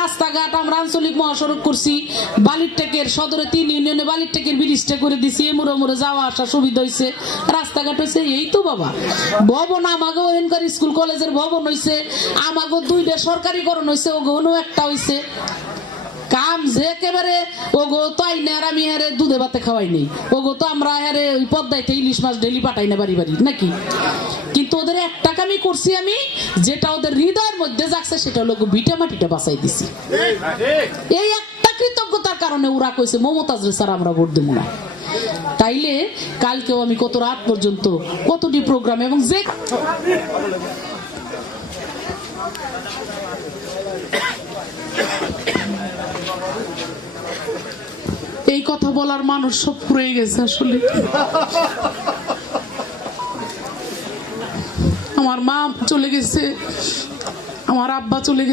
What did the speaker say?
রাস্তাঘাট আমরা আঞ্চলিক মহাসড়ক করছি, বালিরটেকের সদরে 3 ইউনিয়নে বালিরটেকের ব্রিজটা করে দিছি, এমুড়ে মুড়ে যাওয়া আসা সুবিধা হয়েছে, রাস্তাঘাট হয়েছে। এই তো বাবা ভবন আমাকে ওখানকার স্কুল কলেজের ভবন হয়েছে, আমাকে 2টা সরকারিকরণ হয়েছে, ওগুলো একটা হয়েছে। কাম যে একেবারে ওগো তো আইনে আর আমি হারে দুধে ভাতে খাওয়াই নেই, ওগো তো আমরা হারে ওই পদ্মাইতে ইলিশ মাছ ডেলি পাঠাই না বাড়ি বাড়ি নাকি। কিন্তু ওদের একটা কামই করছি আমি, যেটা ওদের হৃদয়ের মধ্যে যাচ্ছে, সেটা হলো ভিটা মাটিটা বাঁচাই দিছি। এই একটা কৃতজ্ঞতার কারণে ওরা কইছে মমতাজ রে স্যার আমরা ভোট দেবো না। তাইলে কালকেও আমি কত রাত পর্যন্ত কতটি প্রোগ্রাম এবং যে এই কথা বলার মানুষ সব ফুরিয়ে গেছে আসলে। আমার মা চলে গেছে, আমার আব্বা চলে গেছে।